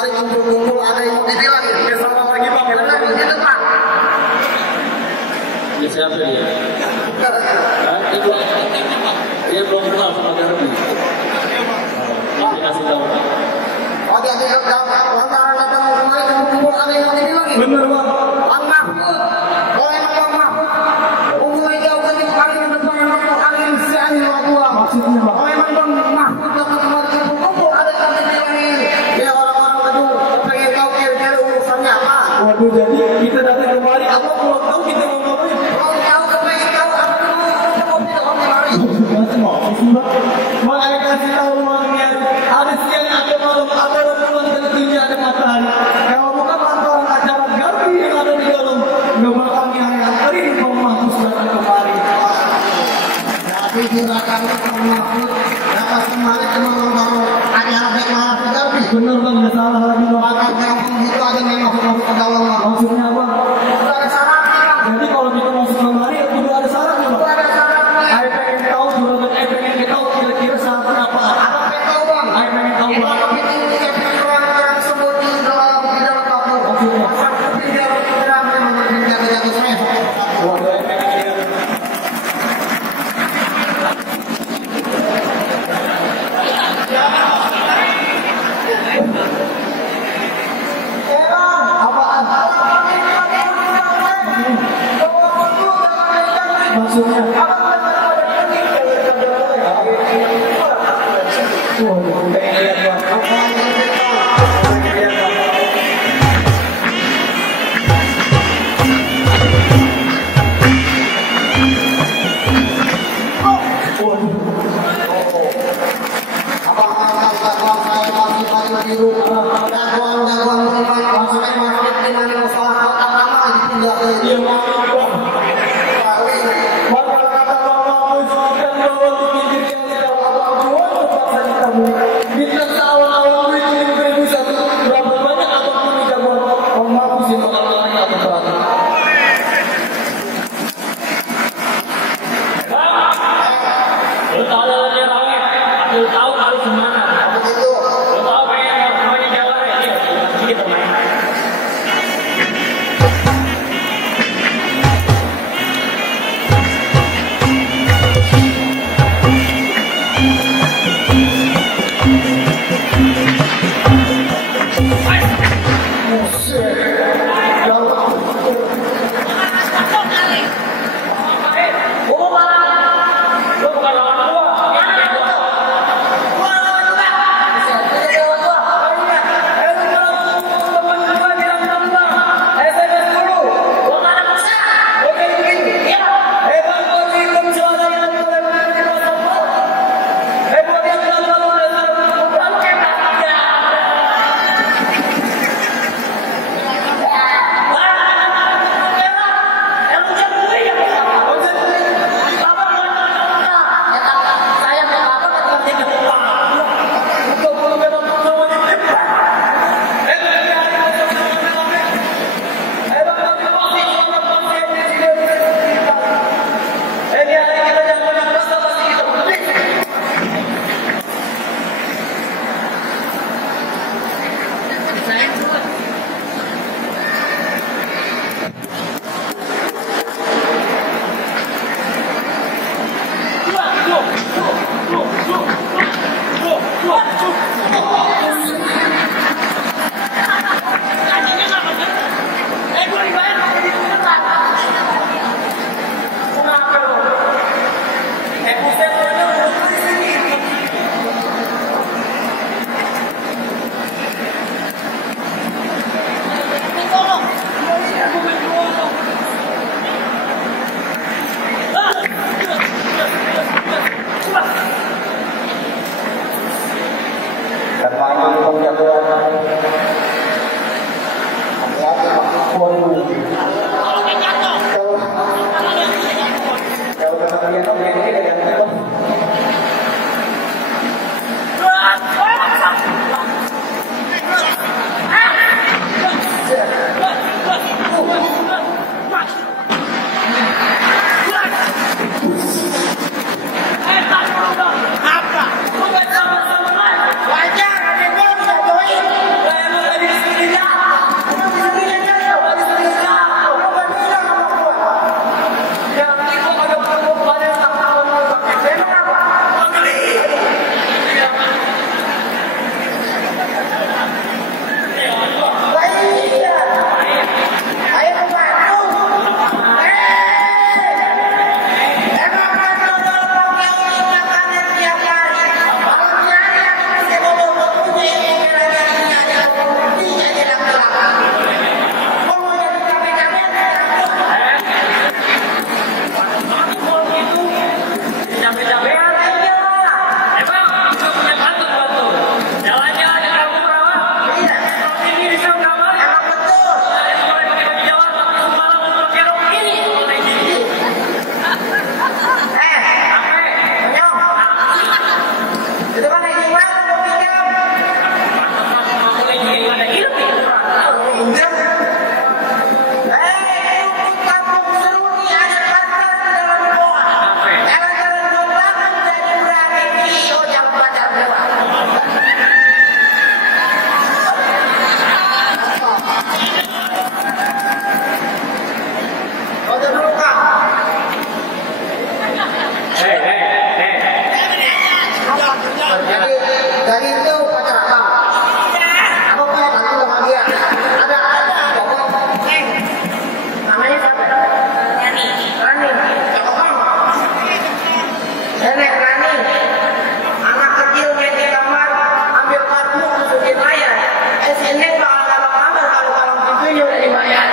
kemari kumpul-kumpul ada yang mau dibilangin. Ya salah lagi Pak. Itu Pak. Ya siapa dia? Dia belum kenal sama Garbi. Dikasih tahu. Oh dia lantaran datang kemari kumpul ada yang mau dibilangin. Bener Bang. Bang Mahfud. Kalau emang Bang Mahfud mulai jauh dari angin depan angin si angin gua. Maksudnya Bang. Kalau emang Bang Mahfud datang kemari kumpul ada yang dibilangin. Ya orang-orang aduh pengen tahu kira-kira urusannya apa. Waduh, jadi kita datang kemari, apa kalau tahu kita mau ngapain? Kalau tahu pengen tahu apa mau tidak mau kemari. Masih mau, mau kasih tahu uangnya. Ada siang, ada malam, ada rembulan, tentunya ada matahari. Kalau bukan lantaran acara Garbi yang ada di dalam, nggak bakal nganterin Bang Mahfud datang kemari. Tapi juga kami Bang Mahfud datang kemari cuma membawa acara deklarasi Garbi. Bener Bang, nggak salah lagi Bang. Bahkan kampung itu ada memang ke dalam. Maksudnya apa? Tidak ada syaratnya. Jadi kalau kita masuk kemari, tidak ada syaratnya Bang. Tidak ada syaratnya. Saya pengen tahu juga, pengen tahu kira-kira syaratnya apa. Apa yang tahu Bang? Saya pengen tahu Bang. Kalau ini pikiran yang sebut di dalam kapal. Maksudnya? Tapi dia bergerak memang berjatuh semesta. Waduh, saya pengen lihat. Apaan? Maksudnya? Waduh, pengen lihat Bang. Pengen lihat Bang. Dari itu pacar abang. Apa kayak tadi sama dia? Ada namanya siapa? Rani. Abang. Nenek Rani. Anak kecil main di kamar, ambil kartu masukin layar. SND kalau pintunya udah dibayar.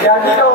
Jadi